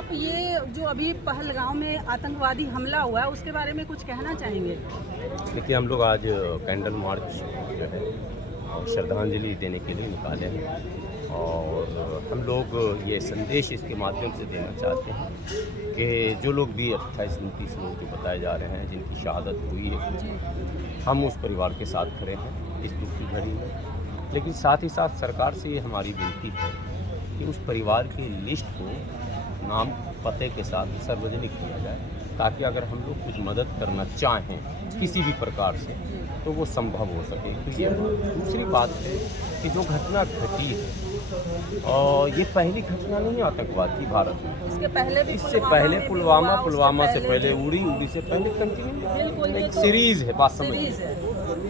आप ये जो अभी पहलगाम में आतंकवादी हमला हुआ है उसके बारे में कुछ कहना चाहेंगे? देखिए, हम लोग आज कैंडल मार्च जो है और श्रद्धांजलि देने के लिए निकाले हैं और हम लोग ये संदेश इसके माध्यम से देना चाहते हैं कि जो लोग भी 28-29 लोग जो बताए जा रहे हैं जिनकी शहादत हुई है, हम उस परिवार के साथ खड़े हैं इस दुख की घड़ी में। लेकिन साथ ही साथ सरकार से ये हमारी विनती है कि उस परिवार की लिस्ट को नाम पते के साथ सार्वजनिक किया जाए, ताकि अगर हम लोग कुछ मदद करना चाहें किसी भी प्रकार से तो वो संभव हो सके। तो ये दूसरी बात है कि जो घटना घटी है और ये पहली घटना नहीं आतंकवाद की भारत में, इससे पहले पुलवामा से पहले उड़ी से पहले कंटिन्यू एक सीरीज है, बात समझिए।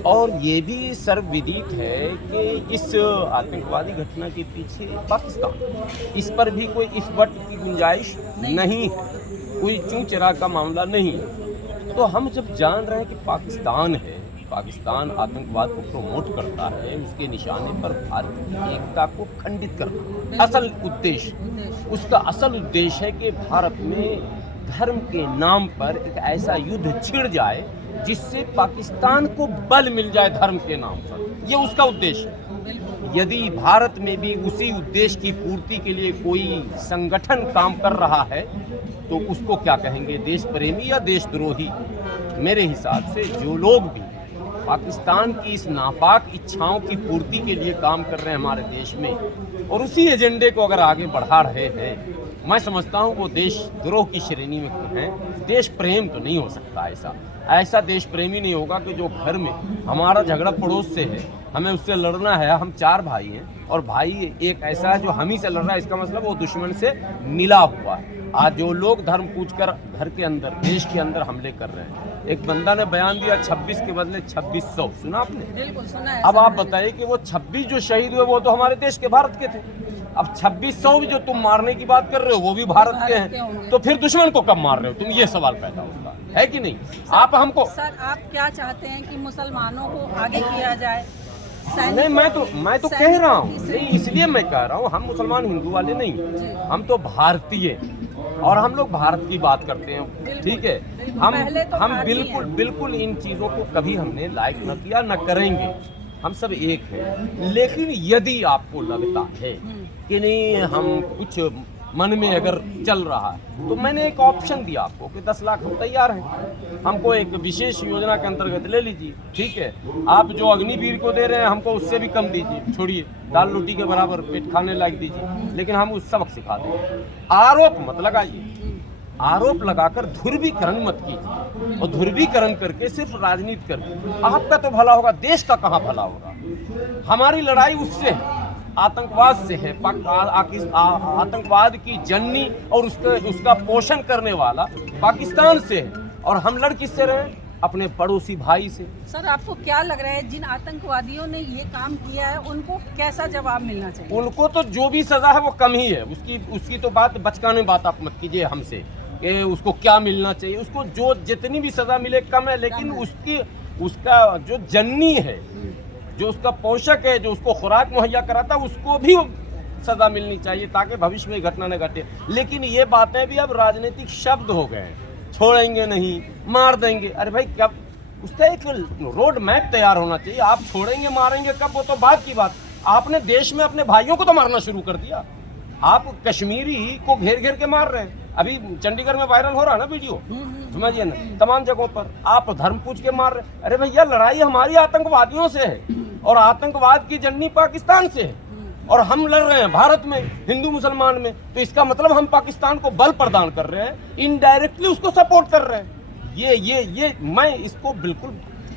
और ये भी सर्वविदित है कि इस आतंकवादी घटना के पीछे पाकिस्तान, इस पर भी कोई इस वक्त की गुंजाइश नहीं है, कोई चूं चरा का मामला नहीं है। तो हम जब जान रहे हैं कि पाकिस्तान है, पाकिस्तान आतंकवाद को प्रमोट करता है, उसके निशाने पर भारत की एकता को खंडित करना असल उद्देश्य, उसका असल उद्देश्य है कि भारत में धर्म के नाम पर एक ऐसा युद्ध छिड़ जाए जिससे पाकिस्तान को बल मिल जाए धर्म के नाम पर, ये उसका उद्देश्य है। यदि भारत में भी उसी उद्देश्य की पूर्ति के लिए कोई संगठन काम कर रहा है तो उसको क्या कहेंगे, देश प्रेमी या देशद्रोही? मेरे हिसाब से जो लोग भी पाकिस्तान की इस नापाक इच्छाओं की पूर्ति के लिए काम कर रहे हैं हमारे देश में और उसी एजेंडे को अगर आगे बढ़ा रहे हैं, मैं समझता हूँ वो देशद्रोह की श्रेणी में हैं। देश प्रेम तो नहीं हो सकता, ऐसा देश प्रेमी नहीं होगा कि जो घर में हमारा झगड़ा पड़ोस से है, हमें उससे लड़ना है, हम 4 भाई हैं और भाई एक ऐसा है जो हम ही से लड़ रहा है, इसका मतलब वो दुश्मन से मिला हुआ है। आज जो लोग धर्म पूछकर घर के अंदर, देश के अंदर हमले कर रहे हैं, एक बंदा ने बयान दिया 26 के बदले 2600, सुना आपने? बिल्कुल सुना है। अब आप बताइए कि वो 26 जो शहीद हुए वो तो हमारे देश के, भारत के थे। अब 2600 भी जो तुम मारने की बात कर रहे हो वो भी भारत के हैं, तो फिर दुश्मन को कब मार रहे हो तुम? ये सवाल पैदा होता है कि नहीं? आप हमको सर, आप क्या चाहते हैं कि मुसलमानों को आगे किया जाए? नहीं, मैं तो कह रहा हूँ, नहीं इसलिए मैं कह रहा हूँ, हम मुसलमान हिंदू वाले नहीं, हम तो भारतीय और हम लोग भारत की बात करते हैं, ठीक है? हम बिल्कुल इन चीज़ों को कभी हमने लाइक न किया, न करेंगे, हम सब एक हैं। लेकिन यदि आपको लगता है कि नहीं हम कुछ मन में अगर चल रहा है तो मैंने एक ऑप्शन दिया आपको कि 10 लाख हम तैयार हैं, हमको एक विशेष योजना के अंतर्गत ले लीजिए, ठीक है? आप जो अग्निवीर को दे रहे हैं हमको उससे भी कम दीजिए, छोड़िए, दाल रोटी के बराबर पेट खाने लायक दीजिए, लेकिन हम उस सबक सिखा देंगे। आरोप मत लगाइए, आरोप लगाकर ध्रुवीकरण मत कीजिए, और ध्रुवीकरण करके सिर्फ राजनीति करके आपका तो भला होगा, देश का कहाँ भला होगा? हमारी लड़ाई उससे है, आतंकवाद से है, आतंकवाद की जननी और उसका पोषण करने वाला पाकिस्तान से है, और हम लड़ किससे रहे? अपने पड़ोसी भाई से। सर, आपको क्या लग रहा है जिन आतंकवादियों ने ये काम किया है उनको कैसा जवाब मिलना चाहिए? उनको तो जो भी सजा है वो कम ही है, उसकी तो बात बचकाने बात आप मत कीजिए हमसे कि उसको क्या मिलना चाहिए। उसको जो जितनी भी सजा मिले कम है, लेकिन उसका जो जननी है, जो उसका पोषक है, जो उसको खुराक मुहैया कराता है, उसको भी सजा मिलनी चाहिए ताकि भविष्य में घटना न घटे। लेकिन ये बातें भी अब राजनीतिक शब्द हो गए हैं, छोड़ेंगे नहीं, मार देंगे। अरे भाई, कब उसका एक रोड मैप तैयार होना चाहिए। आप छोड़ेंगे मारेंगे कब, वो तो बात की बात। आपने देश में अपने भाइयों को तो मारना शुरू कर दिया, आप कश्मीरी को घेर घेर के मार रहे हैं। अभी चंडीगढ़ में वायरल हो रहा है ना वीडियो, समझिए ना, तमाम जगहों पर आप धर्म पूछ के मार रहे। अरे भैया, लड़ाई हमारी आतंकवादियों से है और आतंकवाद की जननी पाकिस्तान से है, और हम लड़ रहे हैं भारत में हिंदू मुसलमान में, तो इसका मतलब हम पाकिस्तान को बल प्रदान कर रहे हैं, इनडायरेक्टली उसको सपोर्ट कर रहे हैं। ये मैं इसको बिल्कुल,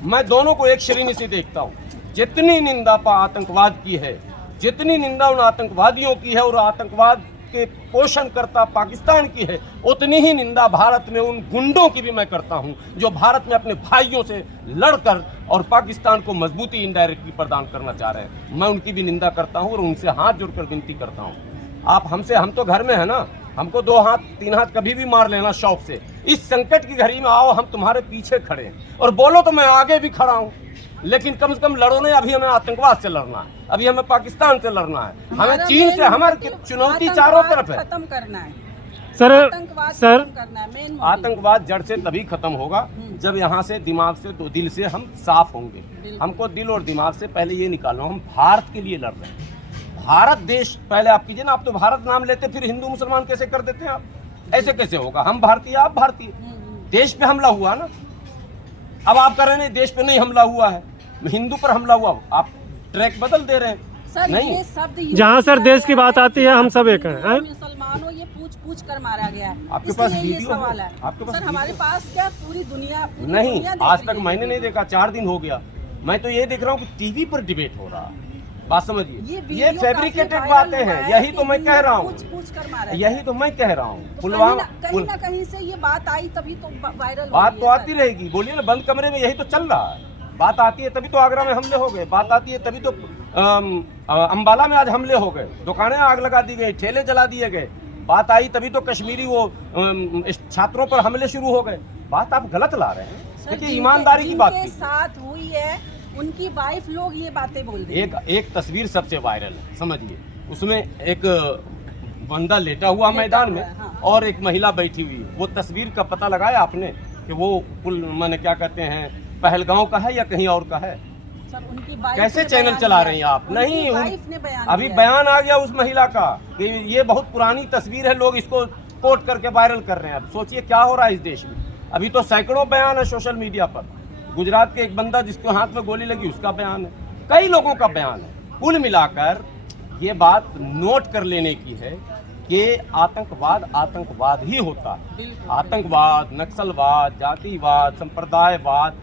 मैं दोनों को एक श्रेणी से देखता हूँ। जितनी निंदा आतंकवाद की है, जितनी निंदा उन आतंकवादियों की है और आतंकवाद के पोषणकर्ता पाकिस्तान की है, उतनी ही निंदा भारत में उन गुंडों की भी मैं करता हूं जो भारत में अपने भाइयों से लड़कर और पाकिस्तान को मजबूती इनडायरेक्टली प्रदान करना चाह रहे हैं। मैं उनकी भी निंदा करता हूं और उनसे हाथ जोड़कर विनती करता हूं, आप हमसे, हम तो घर में है ना, हमको 2 हाथ 3 हाथ कभी भी मार लेना शौक से। इस संकट की घड़ी में आओ, हम तुम्हारे पीछे खड़े हैं, और बोलो तो मैं आगे भी खड़ा हूं, लेकिन कम से कम लड़ो नहीं। अभी हमें आतंकवाद से लड़ना है, अभी हमें पाकिस्तान से लड़ना है, हमें चीन से, हमारी चुनौती चारों तरफ है, खत्म करना है। सर आतंकवाद सर खत्म करना है मेन मोटिव। आतंकवाद जड़ से तभी खत्म होगा जब यहाँ से दिमाग से तो दिल से हम साफ होंगे। हमको दिल और दिमाग से पहले ये निकालना, हम भारत के लिए लड़ रहे हैं। भारत देश पहले आप कीजिए ना, आप तो भारत नाम लेते फिर हिंदू मुसलमान कैसे कर देते हैं आप? ऐसे कैसे होगा? हम भारतीय आप भारतीय। देश पे हमला हुआ ना, अब आप कर रहे हैं देश पे नहीं हमला हुआ है, हिंदू पर हमला हुआ, आप ट्रैक बदल दे रहे हैं। सर नहीं। ये शब्द यूज जहाँ सर किया देश की गया बात है आती है हम सब एक हैं, हैं? मुसलमानों ये पूछ कर मारा गया है। आपके पास इसलिए ये वीडियो है? सवाल है आपके पास सर, हमारे वीडियो? पास क्या पूरी दुनिया नहीं, देख आज रही तक है। मैंने नहीं देखा, 4 दिन हो गया। मैं तो ये देख रहा हूँ कि टीवी पर डिबेट हो रहा है। बात समझिए, ये वीडियो फैब्रिकेटेड काफी बातें वायरल हुआ हैं। है यही कि तो मैं कह रहा हूँ, पूछ कर मारा है। यही तो मैं कह रहा हूँ। तो पुलवामा कहीं ना कहीं से ये बात आई तभी तो वायरल हो बात रही तो है, आती सर। रहेगी। बोलिए ना, बंद कमरे में यही तो चल रहा है। बात आती है तभी तो आगरा में हमले हो गए, बात आती है तभी तो अंबाला में आज हमले हो गए, दुकानें आग लगा दी गई, ठेले जला दिए गए। बात आई तभी तो कश्मीरी वो छात्रों पर हमले शुरू हो गए। बात आप गलत ला रहे हैं। सर, देखिए, जिनके- ईमानदारी की बात जिनके कीजिए। साथ हुई है उनकी वाइफ लोग ये बातें बोल रही हैं। एक तस्वीर सबसे वायरल है, समझिए। उसमें एक बंदा लेटा हुआ मैदान में हाँ। और एक महिला बैठी हुई। वो तस्वीर का पता लगाया आपने कि वो पुल माने क्या कहते हैं, पहलगांव का है या कहीं और का है? सर, उनकी वाइफ कैसे ने चैनल बयान चला दिया रही हैं है। आप? नहीं, उनकी वाइफ ने बयान अभी दिया है। बयान आ गया उस महिला का कि ये बहुत पुरानी तस्वीर है, लोग इसको कोट करके वायरल कर रहे हैं। अब सोचिए क्या हो रहा है इस देश में। अभी तो सैकड़ों बयान है सोशल मीडिया पर। गुजरात के एक बंदा जिसको हाथ में गोली लगी उसका बयान है, कई लोगों का बयान है। कुल मिलाकर ये बात नोट कर लेने की है कि आतंकवाद आतंकवाद ही होता है। आतंकवाद, नक्सलवाद, जातिवाद, संप्रदायवाद